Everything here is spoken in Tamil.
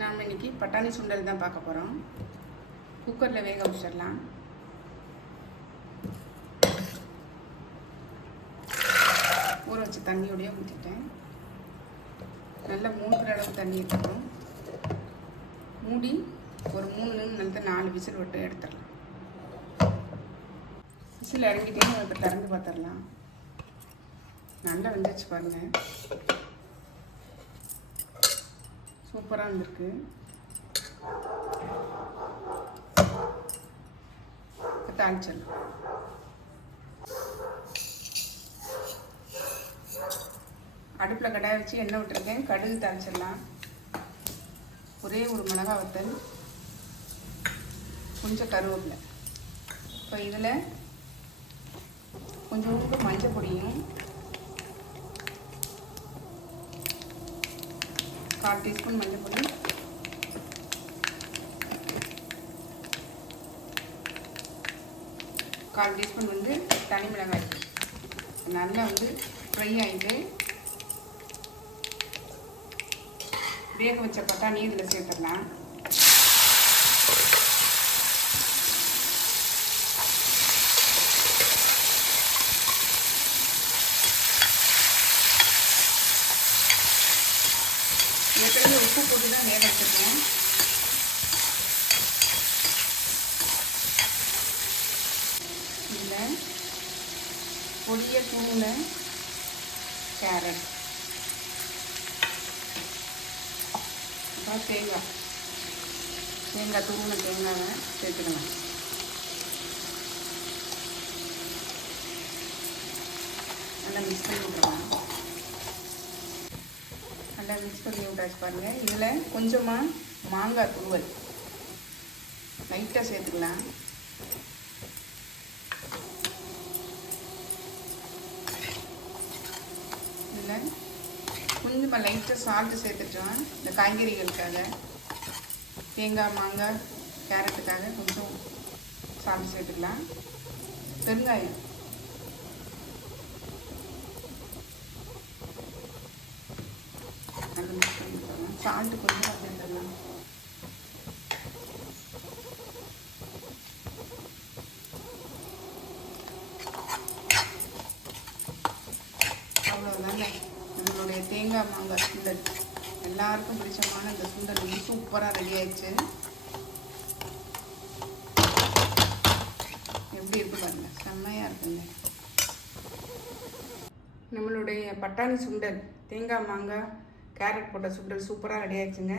நாம் இன்றைக்கி பட்டாணி சுண்டல் தான் பார்க்க போகிறோம். குக்கரில் வேக வச்சிடலாம். ஊற வச்ச தண்ணியோடையே ஊற்றிட்டேன். நல்லா 3 அளவு தண்ணி இருக்கணும். மூடி ஒரு 4 விசில் விட்டு எடுத்துடலாம். விசில் இறங்கிட்டே இப்போ திறந்து பார்த்துடலாம். நல்லா வெந்துச்சு பாருங்கள். சூப்பராக இருந்திருக்கு. தாளிச்சிடலாம். அடுப்பில் கடாய் வச்சு எண்ணெய் விட்டுருக்கேன். கடுகு தாளிச்சிடலாம். ஒரே ஒரு மிளகாய் வத்தல், கொஞ்சம் கருவேப்பிலை. இப்போ இதில் கொஞ்சோண்டு மஞ்சள் பொடியும் 1/4 டீஸ்பூன் மஞ்சள் பொடி, கால் டீஸ்பூன் தனி மிளகாய் நல்லா ஃப்ரை ஆகிட்டு வேக வச்ச பட்டாணி இதில் சேர்த்துடலாம். ஏற்கனவே உப்பு போட்டு தான் வேக வச்சுருக்கேன். இதில் பொடியை தூங்கின கேரட், அப்புறம் தேங்காய் தூங்கின தேங்காவை சேர்த்துக்கலாம். நல்லா மிக்ஸ் பண்ணி விட்டுறலாம். நல்லா மிக்ஸ் பண்ணி விட்டாச்சு பாருங்கள். இதில் கொஞ்சமாக மாங்காய் துருவல் லைட்டாக சேர்த்துக்கலாம். இதில் கொஞ்சமாக லைட்டாக சால்ட்டு சேர்த்துட்டோம். இந்த காய்கறிகளுக்காக, தேங்காய் மாங்காய் கேரட்டுக்காக கொஞ்சம் சால்ட்டு சேர்த்துக்கலாம். பெருங்காயம் நல்லா மிக்ஸ் பண்ணி விட்டுறலாம். சால்ட்டு கொஞ்சம் சேர்த்துடலாம். அவ்வளோதாங்க நம்மளுடைய தேங்காய் மாங்காய் சுண்டல். எல்லாருக்கும் பிடிச்சமான இந்த சுண்டல் சூப்பராக ரெடி ஆயிடுச்சு. எப்படி இருக்கு பாருங்க, செம்மையாக இருக்குங்க. நம்மளுடைய பட்டாணி சுண்டல், தேங்காய் மாங்காய் கேரட் போட்ட சுண்டல் சூப்பராக ரெடி ஆயிடுச்சுங்க.